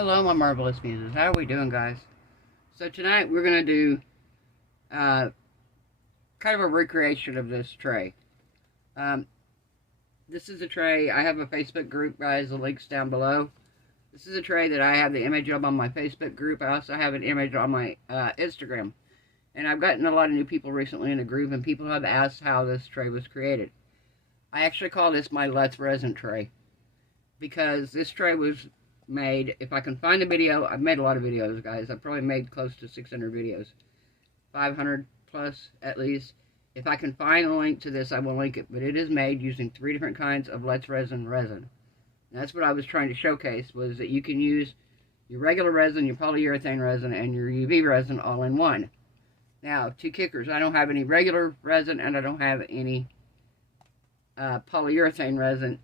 Hello, my marvelous muses. How are we doing, guys? So tonight we're going to do kind of a recreation of this tray. This is a tray. I have a Facebook group, guys. The link's down below. This is a tray that I have the image of on my Facebook group. I also have an image on my Instagram. And I've gotten a lot of new people recently in the group, and people have asked how this tray was created. I actually call this my Let's Resin tray, because this tray was made, if I can find the video, I've made a lot of videos, guys. I've probably made close to 600 videos. 500 plus, at least. If I can find a link to this, I will link it. But it is made using 3 different kinds of Let's Resin resin. And that's what I was trying to showcase, was that you can use your regular resin, your polyurethane resin, and your UV resin all in one. Now, 2 kickers. I don't have any regular resin, and I don't have any polyurethane resin.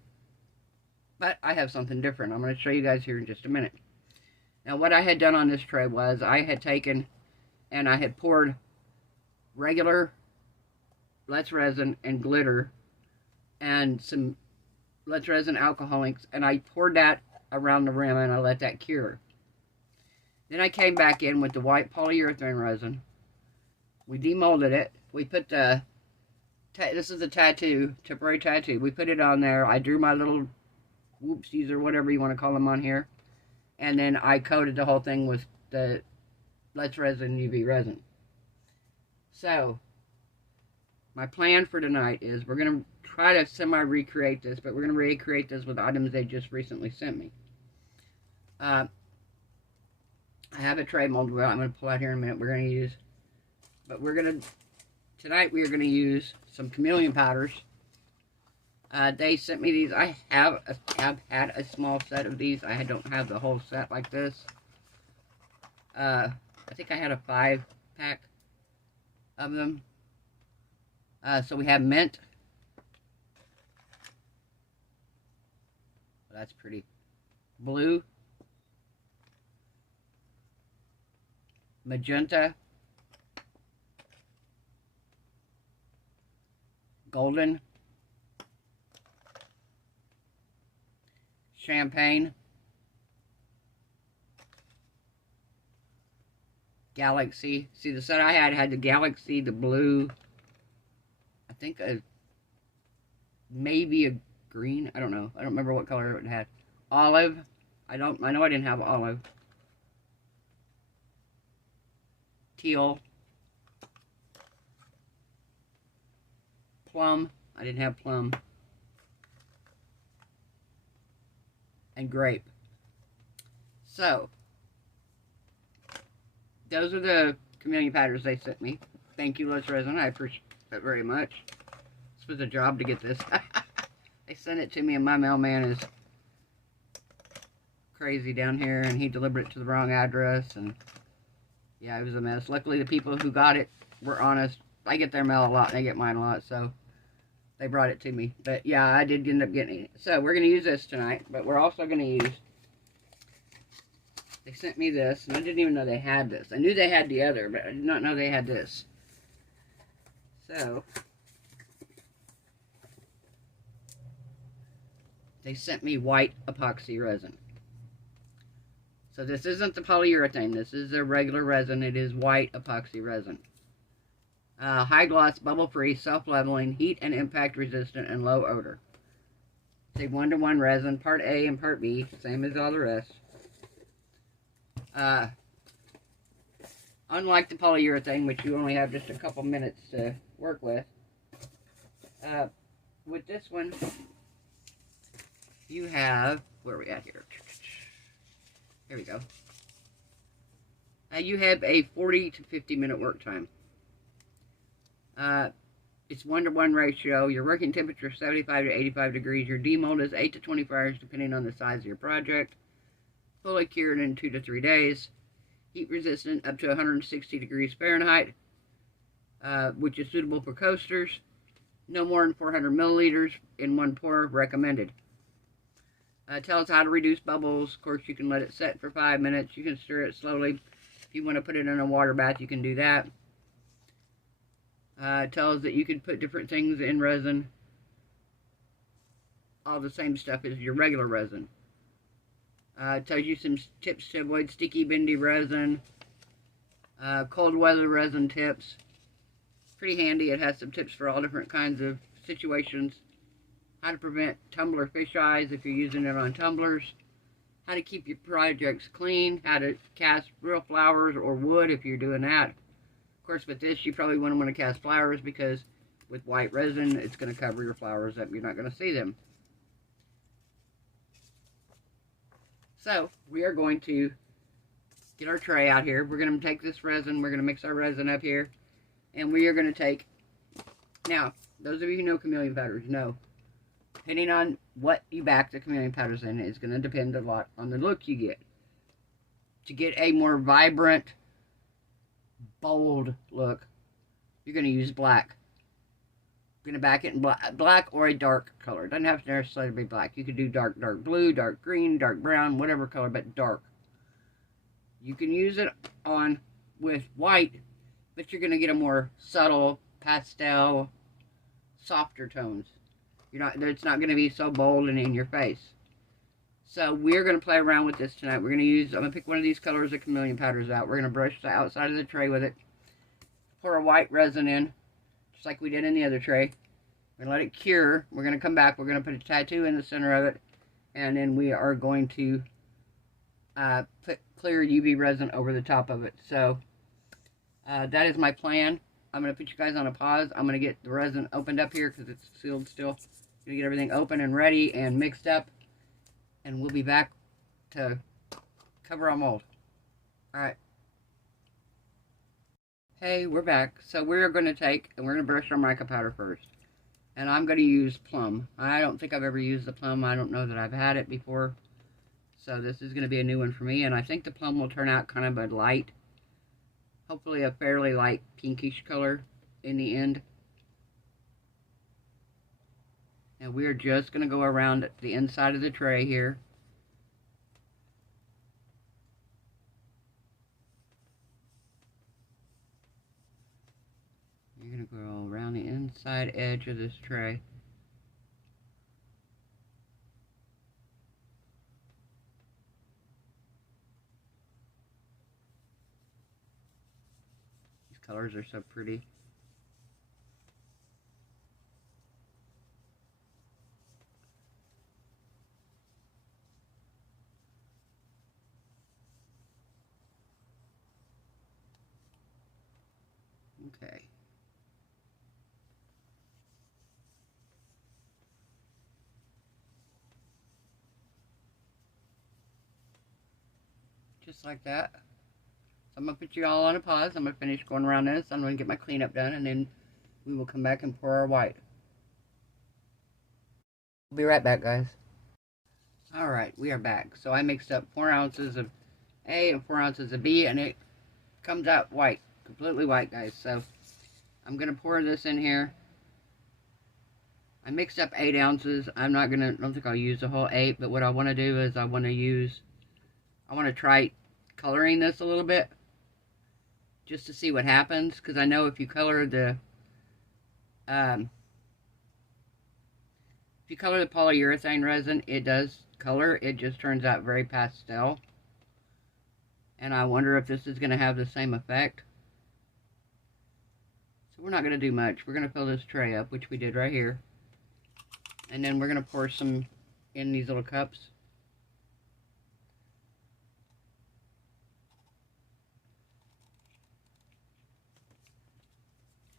But I have something different. I'm going to show you guys here in just a minute. Now, what I had done on this tray was I had taken and I had poured regular Let's Resin and glitter and some Let's Resin alcohol inks, and I poured that around the rim and I let that cure. Then I came back in with the white polyurethane resin. We demolded it. We put the, this is a tattoo, temporary tattoo. We put it on there. I drew my little whoopsies or whatever you want to call them on here, and then I coated the whole thing with the Let's Resin UV resin. So my plan for tonight is we're going to try to semi-recreate this, but we're going to recreate this with items they just recently sent me. I have a tray mold wheel I'm going to pull out here in a minute. We're going to use, but tonight we are going to use some chameleon powders. They sent me these. I have had a small set of these. I don't have the whole set like this. I think I had a 5-pack of them. So we have mint. That's pretty. Blue. Magenta. Golden. Champagne, Galaxy. See, the set I had the Galaxy, the blue, I think maybe a green. I don't know. I don't remember what color it had. Olive. I know I didn't have olive. Teal. Plum. I didn't have plum. And grape. So, those are the chameleon powders they sent me. Thank you, Let's Resin. I appreciate that very much. This was a job to get this. They sent it to me, and my mailman is crazy down here, and he delivered it to the wrong address, and yeah, it was a mess. Luckily, the people who got it were honest. I get their mail a lot, and they get mine a lot, so they brought it to me. But yeah, I did end up getting it. So we're going to use this tonight, but we're also going to use, they sent me this, and I didn't even know they had this. I knew they had the other, but I did not know they had this. So they sent me white epoxy resin. So this isn't the polyurethane. This is a regular resin. It is white epoxy resin. High gloss, bubble free, self-leveling, heat and impact resistant, and low odor. It's a 1-to-1 resin, part A and part B, same as all the rest. Unlike the polyurethane, which you only have just a couple minutes to work with this one, you have, where are we at here? Here we go. You have a 40 to 50 minute work time. It's 1-to-1 ratio. Your working temperature is 75 to 85 degrees. Your demold is 8 to 24 hours, depending on the size of your project. Fully cured in 2 to 3 days. Heat resistant up to 160 degrees Fahrenheit, which is suitable for coasters. No more than 400 milliliters in one pour, recommended. Tell us how to reduce bubbles. Of course, you can let it set for 5 minutes. You can stir it slowly. If you want to put it in a water bath, you can do that. Tells that you can put different things in resin. All the same stuff as your regular resin. It tells you some tips to avoid sticky, bendy resin, cold weather resin tips. Pretty handy. It has some tips for all different kinds of situations. How to prevent tumbler fish eyes if you're using it on tumblers. How to keep your projects clean. How to cast real flowers or wood if you're doing that. Of course, with this, you probably wouldn't want to cast flowers because with white resin, it's going to cover your flowers up. You're not going to see them. So, we are going to get our tray out here. We're going to take this resin. We're going to mix our resin up here. And we are going to take... Now, those of you who know chameleon powders know, depending on what you back the chameleon powders in, is going to depend a lot on the look you get. To get a more vibrant, bold look, you're going to use black. You're going to back it in black or a dark color. It doesn't have to necessarily be black. You could do dark blue, dark green, dark brown, whatever color, but dark. You can use it on with white, but you're going to get a more subtle, pastel, softer tones. It's not going to be so bold and in your face. So we're going to play around with this tonight. I'm going to pick one of these colors of chameleon powders out. We're going to brush the outside of the tray with it. Pour a white resin in, just like we did in the other tray. We're going to let it cure. We're going to come back. We're going to put a tattoo in the center of it. And then we are going to put clear UV resin over the top of it. So that is my plan. I'm going to put you guys on a pause. I'm going to get the resin opened up here because it's sealed still. I'm going to get everything open and ready and mixed up. And we'll be back to cover our mold. Alright. Hey, we're back. So we're going to take and we're going to brush our mica powder first. And I'm going to use plum. I don't think I've ever used the plum. I don't know that I've had it before. So this is going to be a new one for me. And I think the plum will turn out kind of a light, hopefully a fairly light pinkish color in the end. And we are just going to go around the inside of the tray here. You're going to go around the inside edge of this tray. These colors are so pretty. Okay. Just like that. So I'm going to put you all on a pause. I'm going to finish going around this. I'm going to get my cleanup done, and then we will come back and pour our white. We'll be right back, guys. Alright, we are back. So I mixed up 4 ounces of A and 4 ounces of B, and it comes out white. Completely white, guys. So I'm going to pour this in here. I mixed up 8 ounces. I don't think I'll use the whole 8, but what I want to do is I want to try coloring this a little bit just to see what happens, because I know if you color the polyurethane resin, it does color. It just turns out very pastel, and I wonder if this is going to have the same effect. So we're not going to do much. We're going to fill this tray up, which we did right here, and then we're going to pour some in these little cups.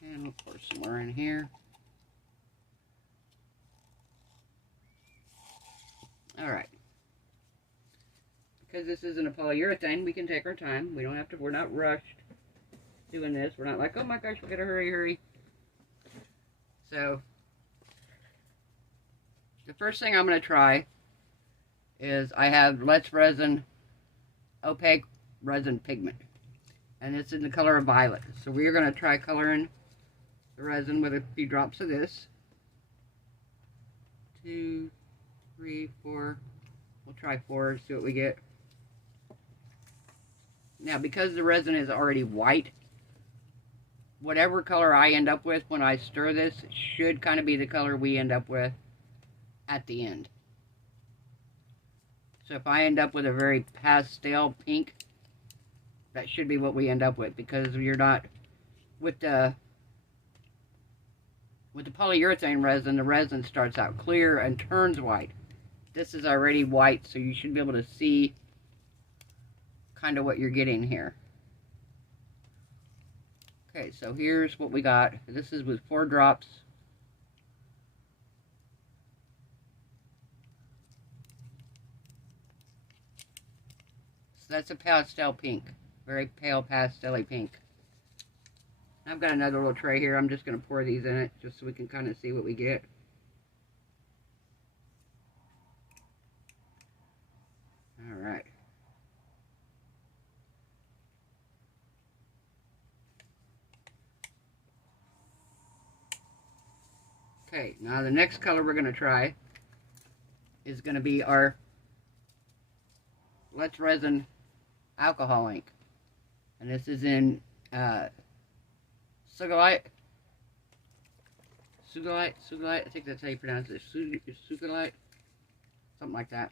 And we'll pour some more in here. Alright. Because this isn't a polyurethane, we can take our time. We're not rushed doing this. We're not like, oh my gosh, we gotta hurry. So, the first thing I'm going to try is I have Let's Resin Opaque Resin Pigment. And it's in the color of violet. So we are going to try coloring the resin with a few drops of this. 2, 3, 4. We'll try 4, see what we get. Now, because the resin is already white, whatever color I end up with when I stir this should kind of be the color we end up with at the end. So if I end up with a very pastel pink, that should be what we end up with, because you're not, with the polyurethane resin, the resin starts out clear and turns white. This is already white, so you should be able to see kind of what you're getting here. Okay, so here's what we got. This is with 4 drops. So that's a pastel pink. Very pale pastel-y pink. I've got another little tray here. I'm just going to pour these in it just so we can kind of see what we get. Alright. Okay, now the next color we're going to try is going to be our Let's Resin alcohol ink. And this is in Sugalite, I think that's how you pronounce it, Sugalite, something like that.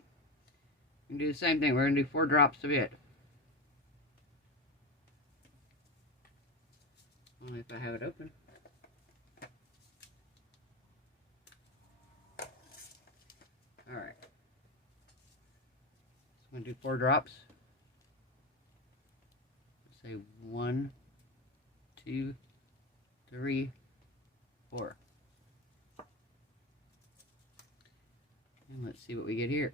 You can do the same thing. We're going to do 4 drops of it. Only if I have it open. Alright. So I'm going to do 4 drops. Let's say 1, 2, 3, 4. And let's see what we get here.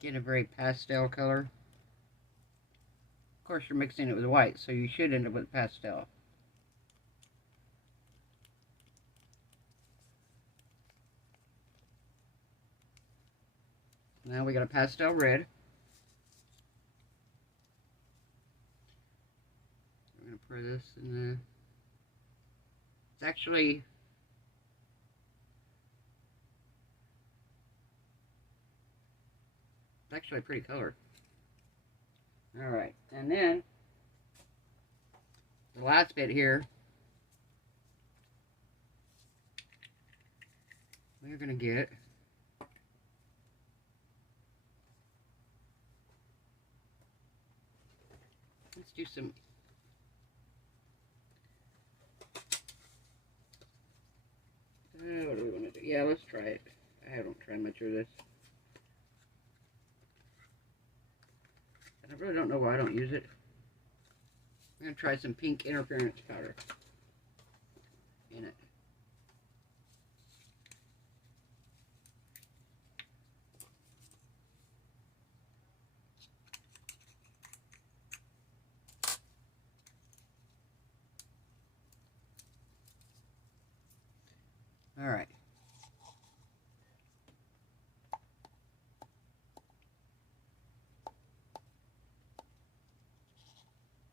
Get a very pastel color. Of course, you're mixing it with white, so you should end up with pastel. Now we got a pastel red. We're going to pour this in the... It's actually... It's actually a pretty color. Alright, and then the last bit here, we're going to get let's do some what do we want to do? Yeah, let's try it. I haven't tried much of this. I really don't know why I don't use it. I'm going to try some pink interference powder in it. All right.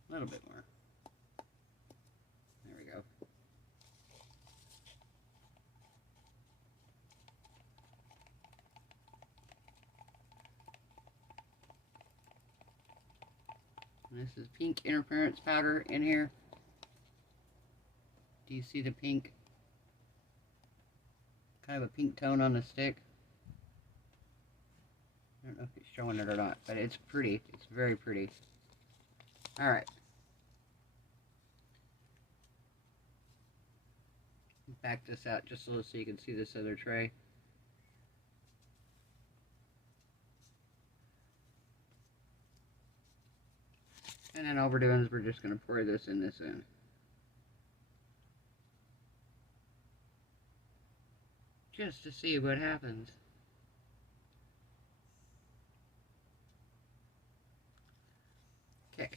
A little bit more. There we go. And this is pink interference powder in here. Do you see the pink? Kind of a pink tone on the stick. I don't know if it's showing it or not, but it's pretty. It's very pretty. Alright. Back this out just a little so you can see this other tray. And then all we're doing is we're just going to pour this in this end. Just to see what happens. Okay.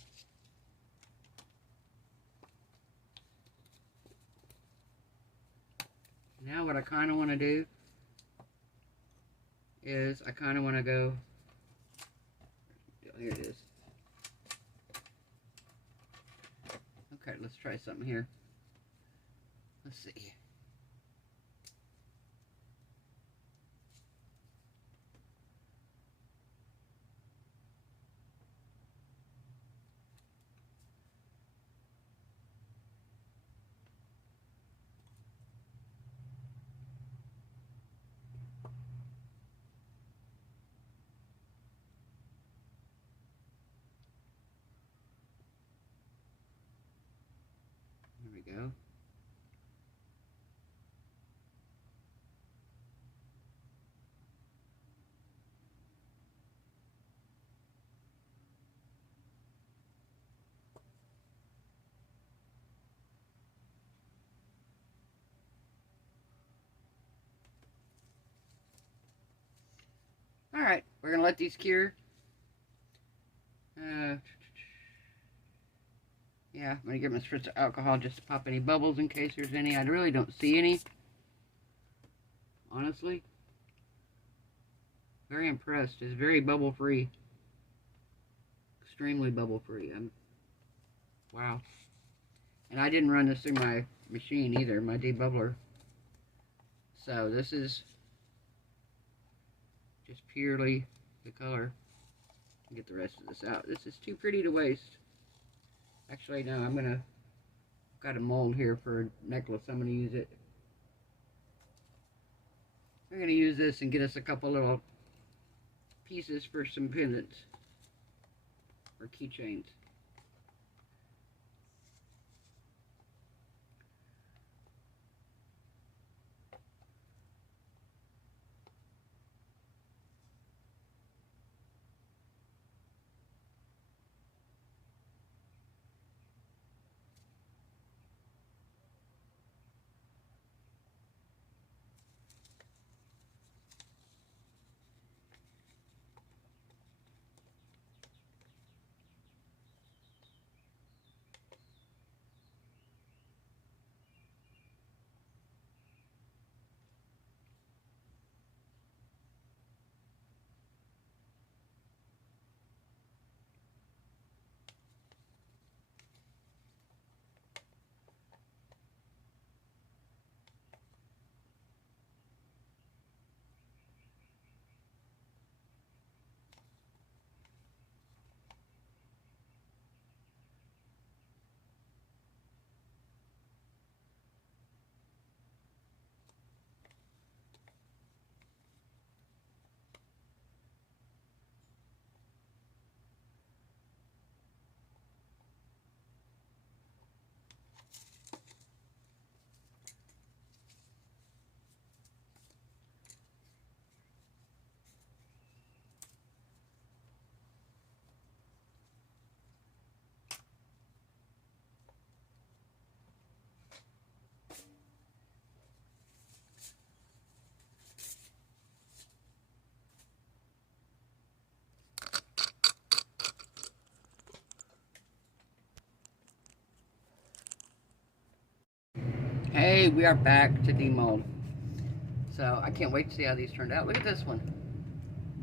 Now what I kind of want to do is I kind of want to go, here it is. Okay, let's try something here. Let's see. we go. Alright, we're going to let these cure. Yeah, I'm going to give them a spritz of alcohol just to pop any bubbles in case there's any. I really don't see any. Honestly. Very impressed. It's very bubble free. Extremely bubble free. Wow. And I didn't run this through my machine either, my debubbler. So this is just purely the color. Get the rest of this out. This is too pretty to waste. Actually, no, got a mold here for a necklace. I'm gonna use it. We're gonna use this and get us a couple little pieces for some pendants or keychains. Hey, we are back to demold. So I can't wait to see how these turned out. Look at this one.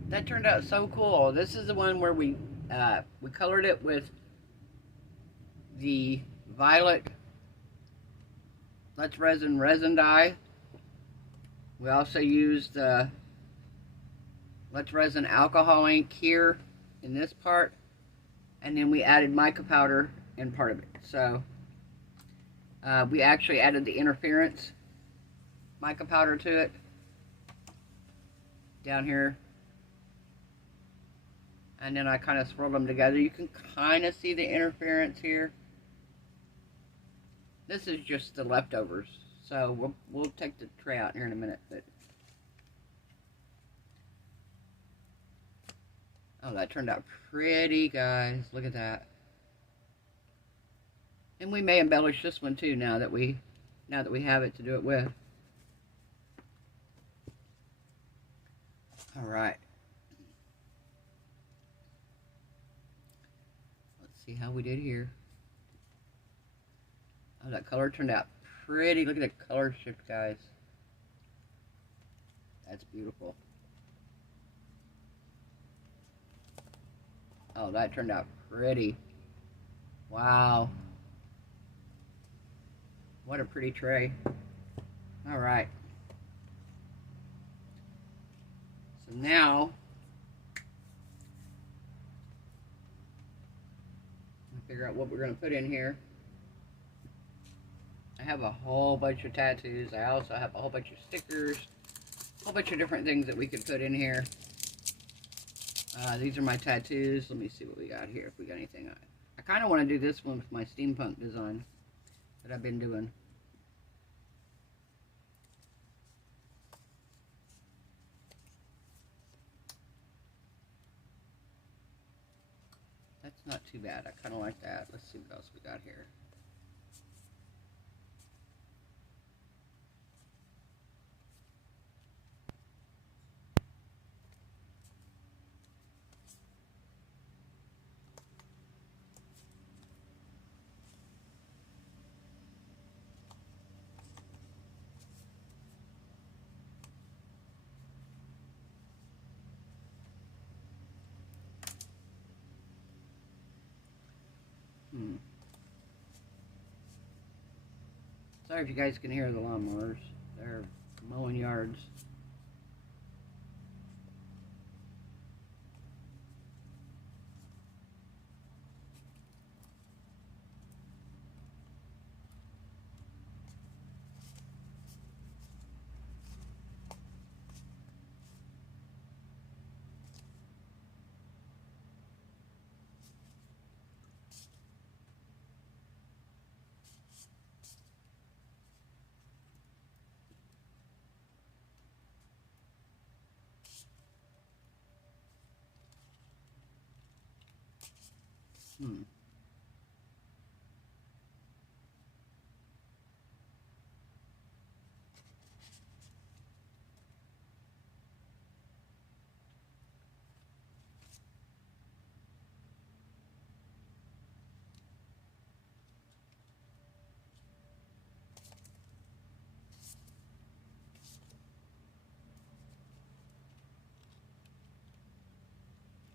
That turned out so cool. This is the one where we colored it with the violet Let's resin dye. We also used Let's Resin alcohol ink here in this part, and then we added mica powder in part of it. So we actually added the interference mica powder to it down here, and then I kind of swirled them together. You can kind of see the interference here. This is just the leftovers, so we'll take the tray out here in a minute. But oh, that turned out pretty, guys. Look at that. And we may embellish this one too now that we have it to do it with. All right. Let's see how we did here. Oh, that color turned out pretty. Look at the color shift, guys. That's beautiful. Oh, that turned out pretty. Wow. What a pretty tray. All right. So now, figure out what we're going to put in here. I have a whole bunch of tattoos. I also have a whole bunch of stickers, a whole bunch of different things that we could put in here. These are my tattoos. Let me see what we got here, if we got anything. I kind of want to do this one with my steampunk design. that I've been doing. That's not too bad. I kind of like that. Let's see what else we got here. Sorry if you guys can hear the lawnmowers. They're mowing yards.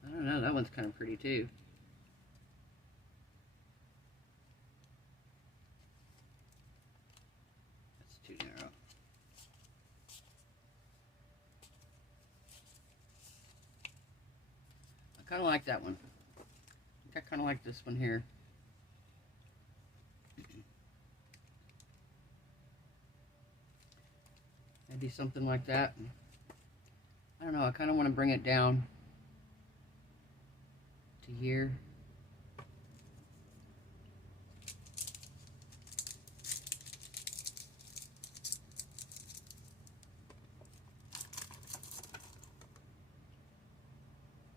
I don't know, that one's kind of pretty too. That's too narrow. I kind of like that one. I kind of like this one here. Maybe something like that. I don't know, I kind of want to bring it down to here.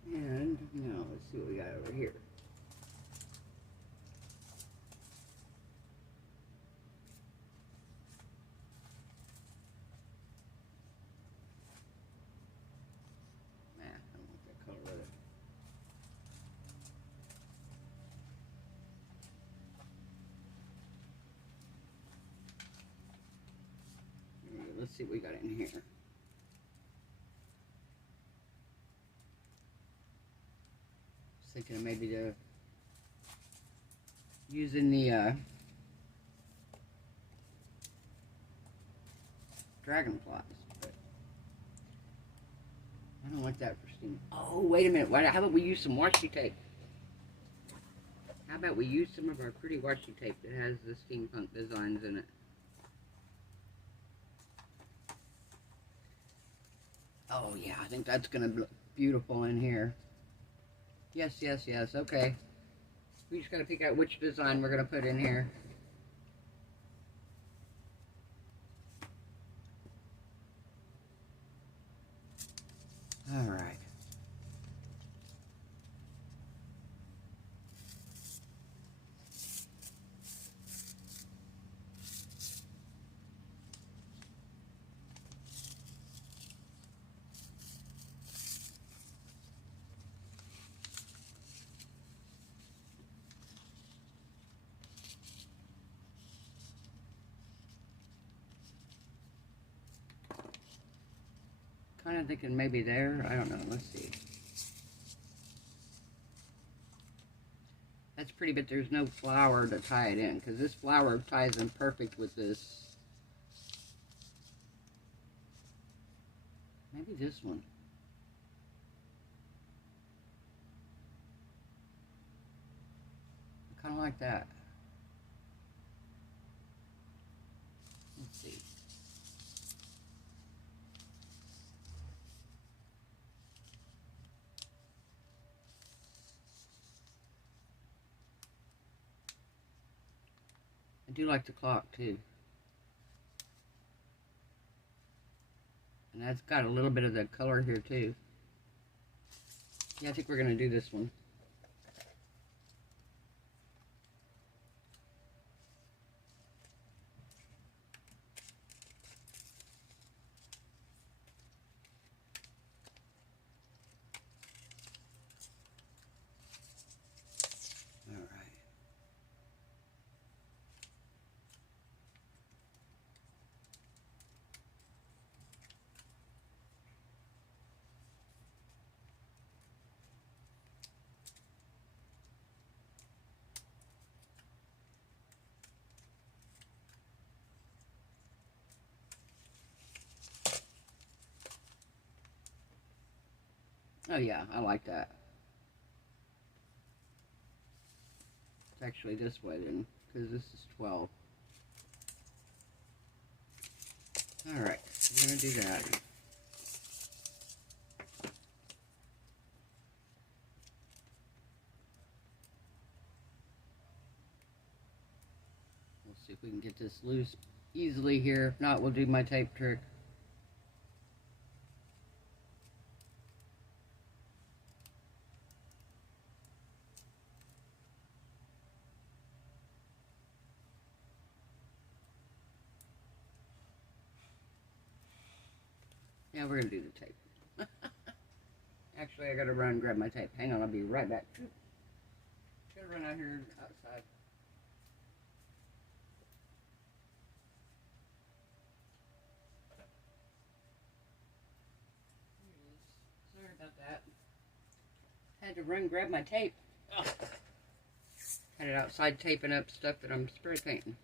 And now let's see what we got over here. Nah, I don't want that color with it. Let's see what we got in here. Thinking of maybe using the dragonflies, but I don't like that for steam. Oh, wait a minute. How about we use some washi tape? How about we use some of our pretty washi tape that has the steampunk designs in it? Oh yeah, I think that's gonna look beautiful in here. Yes, yes, yes, okay. We just gotta pick out which design we're gonna put in here. Alright. Kind of thinking maybe there. I don't know. Let's see. That's pretty, but there's no flower to tie it in, because this flower ties in perfect with this. Maybe this one. I kind of like that. Let's see. do like the clock too. And that's got a little bit of the color here too. Yeah, I think we're going to do this one. Oh yeah, I like that. It's actually this way then, because this is 12. Alright, we're going to do that. We'll see if we can get this loose easily here. If not, we'll do my tape trick. Yeah, we're going to do the tape. Actually, I got to run and grab my tape. Hang on, I'll be right back. Got to run out here outside. Sorry about that. Had to run and grab my tape. Ugh. Had it outside taping up stuff that I'm spray painting.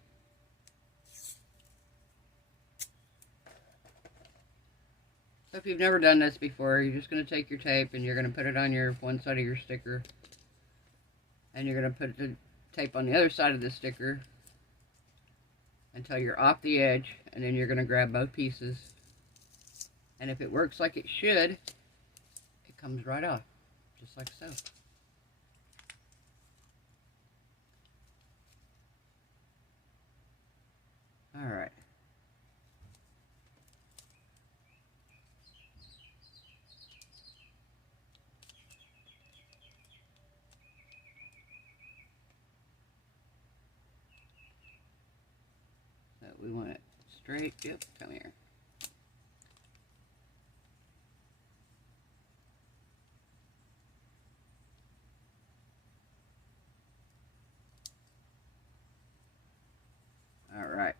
So if you've never done this before, you're just going to take your tape and you're going to put it on your one side of your sticker. And you're going to put the tape on the other side of the sticker until you're off the edge. And then you're going to grab both pieces. And if it works like it should, it comes right off. Just like so. Alright. So we want it straight. Yep, come here. Alright.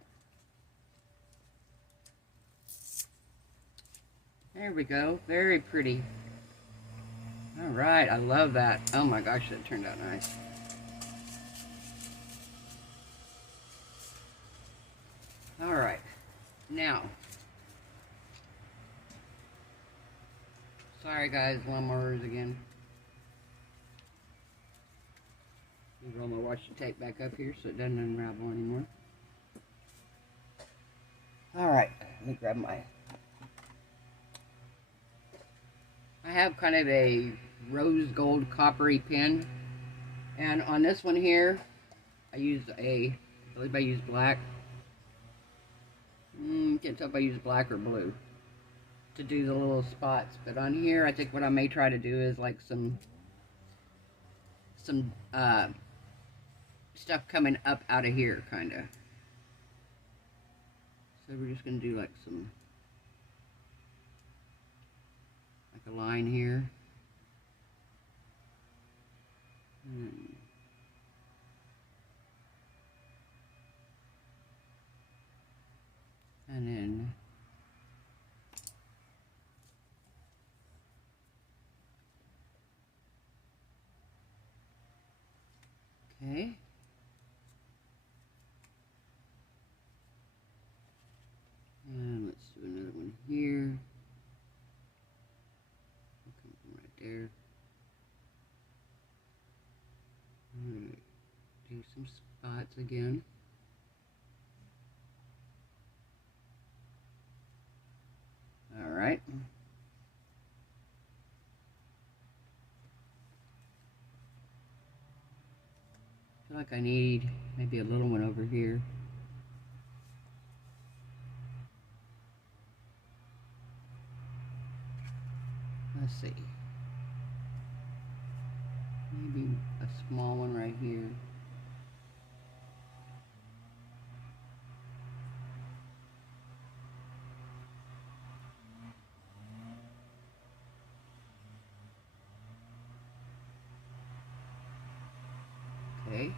There we go. Very pretty. Alright, I love that. Oh my gosh, that turned out nice. Alright. Now. Sorry guys, lawnmowers again. Roll my washi tape back up here so it doesn't unravel anymore. Alright, let me grab my... I have kind of a rose gold coppery pen. And on this one here, I believe I use black. Can't tell if I use black or blue to do the little spots. But on here, I think what I may try to do is like some stuff coming up out of here, kind of. So we're just going to do like a line here. And then okay. And let's do another one here. Come from right there. Alright. Do some spots again. Alright. I feel like I need maybe a little one over here. let's see. Maybe a small one right here. Okay.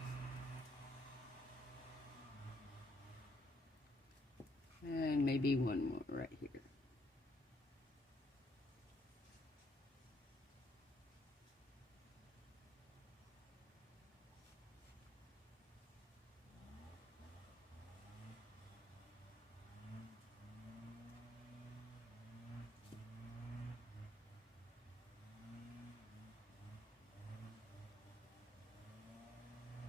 And maybe one more right here.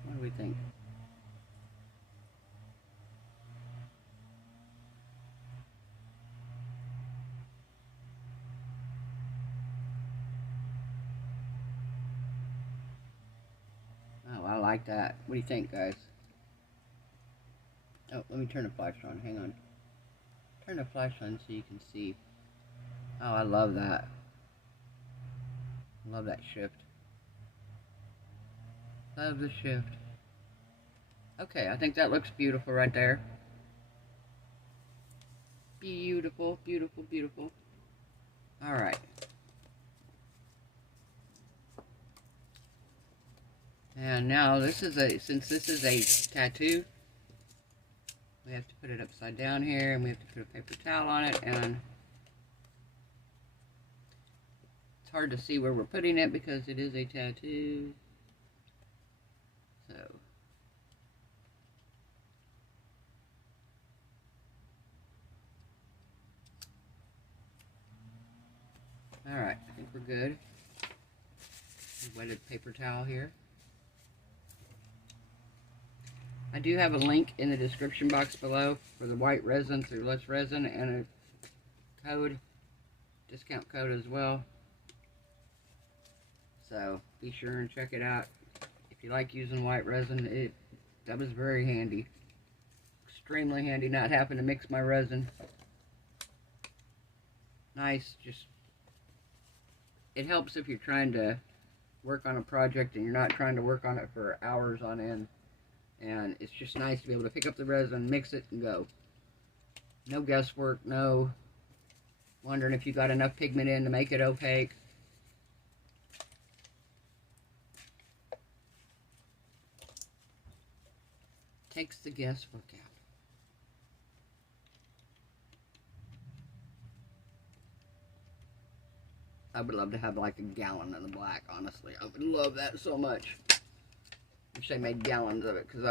What do we think? Oh, I like that. What do you think, guys? Oh, let me turn the flash on. Hang on. Turn the flash on so you can see. Oh, I love that. Love that shift. Love the shift. Okay, I think that looks beautiful right there. Beautiful, beautiful, beautiful. All right. And now this is since this is a tattoo, we have to put it upside down here, and we have to put a paper towel on it, and it's hard to see where we're putting it because it is a tattoo. So, all right, I think we're good. Wetted paper towel here. I do have a link in the description box below for the white resin through Less Resin, and a code, discount code as well. So be sure and check it out. If you like using white resin, that was very handy. Extremely handy not having to mix my resin. Nice, just it helps if you're trying to work on a project and you're not trying to work on it for hours on end. And it's just nice to be able to pick up the resin, mix it, and go. No guesswork, no wondering if you got enough pigment in to make it opaque. Takes the guesswork out. I would love to have like a gallon of the black, honestly. I would love that so much. Wish they made gallons of it, because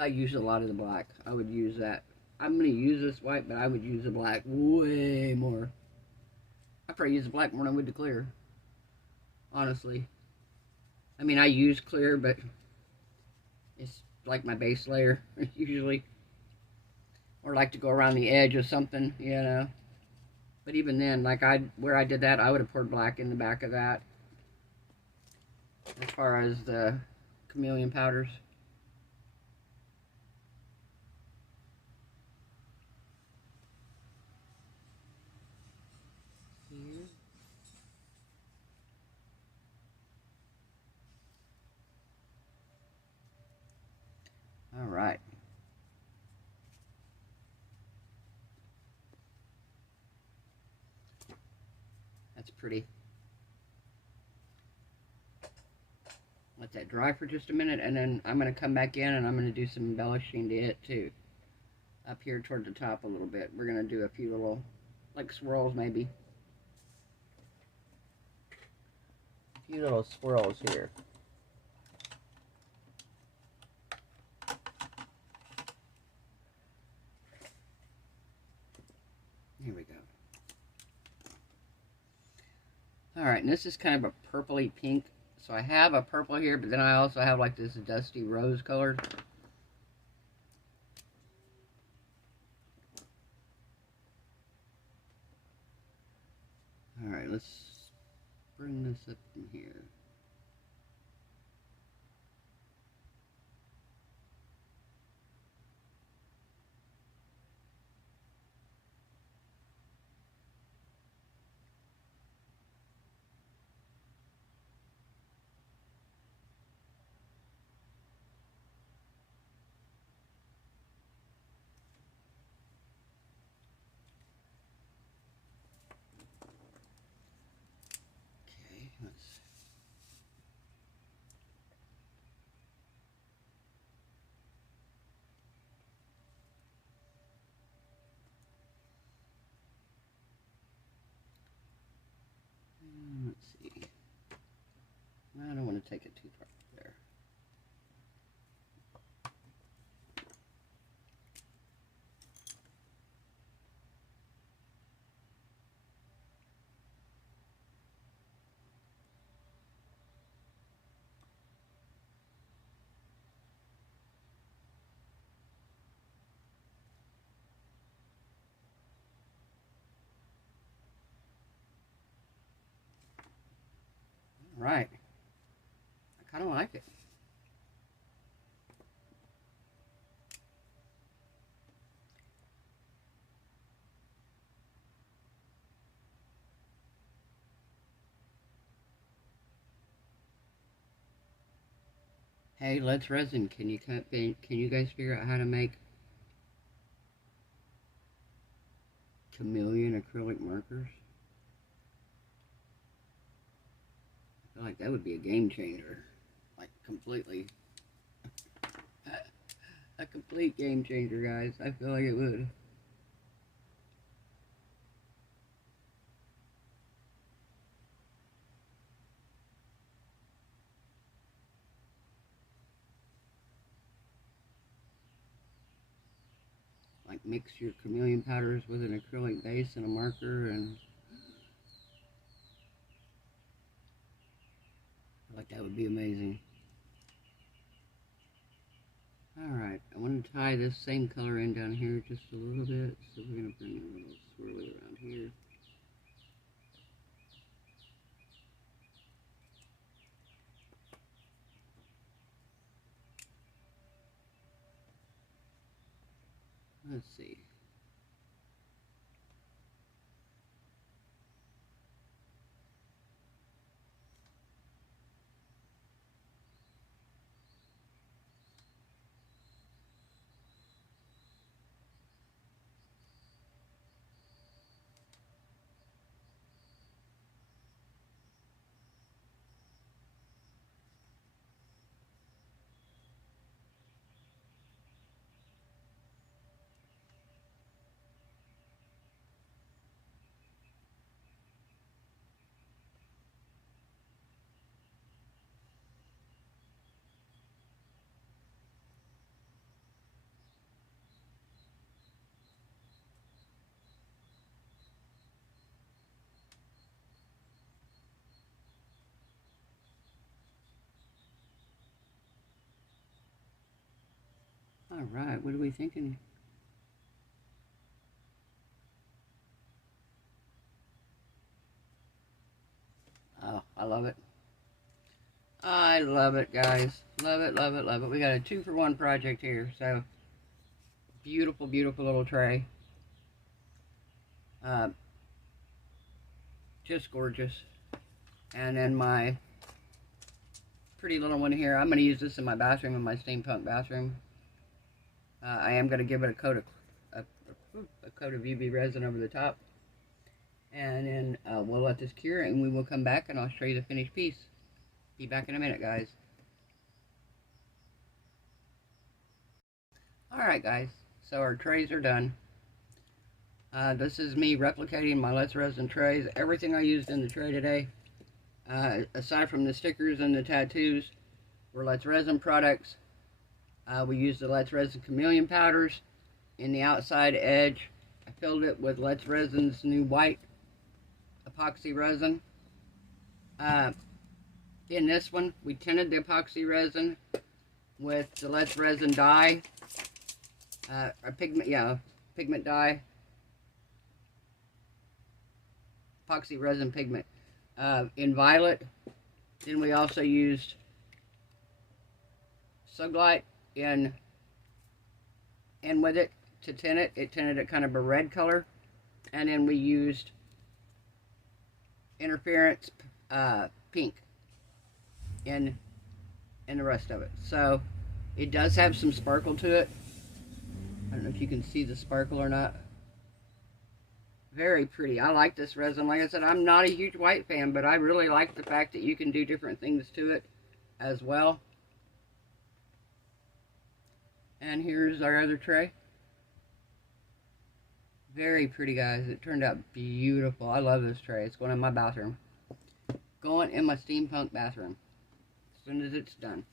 I use a lot of the black. I would use that. I'm going to use this white, but I would use the black way more. I probably use the black more than I would the clear, honestly. I mean, I use clear, but it's like my base layer, usually. Or like to go around the edge of something, you know. But even then, like where I did that, I would have poured black in the back of that. As far as the chameleon powders. Here. All right. That's pretty. Let that dry for just a minute, and then I'm going to come back in and I'm going to do some embellishing to it too. Up here toward the top a little bit. We're going to do a few little, like swirls maybe. A few little swirls here. Here we go. Alright, and this is kind of a purpley pink. So I have a purple here, but then I also have like this dusty rose colored. Alright, let's bring this up in here. to take it too far there. Right. I kind of like it. Hey, Let's Resin. Can you guys figure out how to make chameleon acrylic markers? I feel like that would be a game changer. Like, completely. A complete game changer, guys. I feel like it would. Like, mix your chameleon powders with an acrylic base and a marker, and I feel like that would be amazing. Alright, I want to tie this same color in down here just a little bit, so we're going to bring a little swirly around here. Let's see. Alright, what are we thinking? Oh, I love it. I love it, guys. Love it, love it, love it. We got a 2-for-1 project here, so beautiful, beautiful little tray. Just gorgeous. And then my pretty little one here. I'm going to use this in my bathroom, in my steampunk bathroom. I am going to give it a coat of UV resin over the top. And then we'll let this cure, and we will come back and I'll show you the finished piece. Be back in a minute, guys. Alright, guys. So our trays are done. This is me replicating my Let's Resin trays. Everything I used in the tray today, aside from the stickers and the tattoos, were Let's Resin products. We used the Let's Resin chameleon powders in the outside edge. I filled it with Let's Resin's new white epoxy resin. In this one, we tinted the epoxy resin with the Let's Resin dye, a pigment dye, epoxy resin pigment in violet. Then we also used Suglight in with it to tint it. It tinted it kind of a red color, and then we used interference pink in the rest of it. So it does have some sparkle to it. I don't know if you can see the sparkle or not. Very pretty. I like this resin. Like I said, I'm not a huge white fan, but I really like the fact that you can do different things to it as well. And here's our other tray. Very pretty, guys. It turned out beautiful. I love this tray. It's going in my bathroom. Going in my steampunk bathroom. soon as it's done.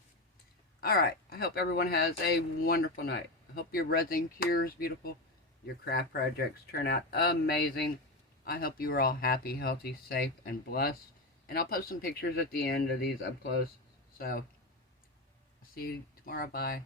Alright, I hope everyone has a wonderful night. I hope your resin cures beautiful. Your craft projects turn out amazing. I hope you are all happy, healthy, safe, and blessed. And I'll post some pictures at the end of these up close. So, I'll see you tomorrow. Bye.